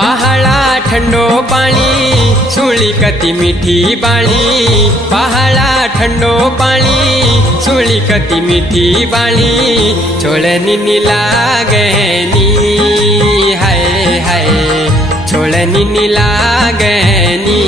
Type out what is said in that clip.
पहाड़ा ठंडो पानी सुली कति मीठी बाणी पहाड़ा ठंडो पानी सुली कति मीठी बाणी छोड़नी नीला गहनी हाय हाय छोड़नी नीला गहनी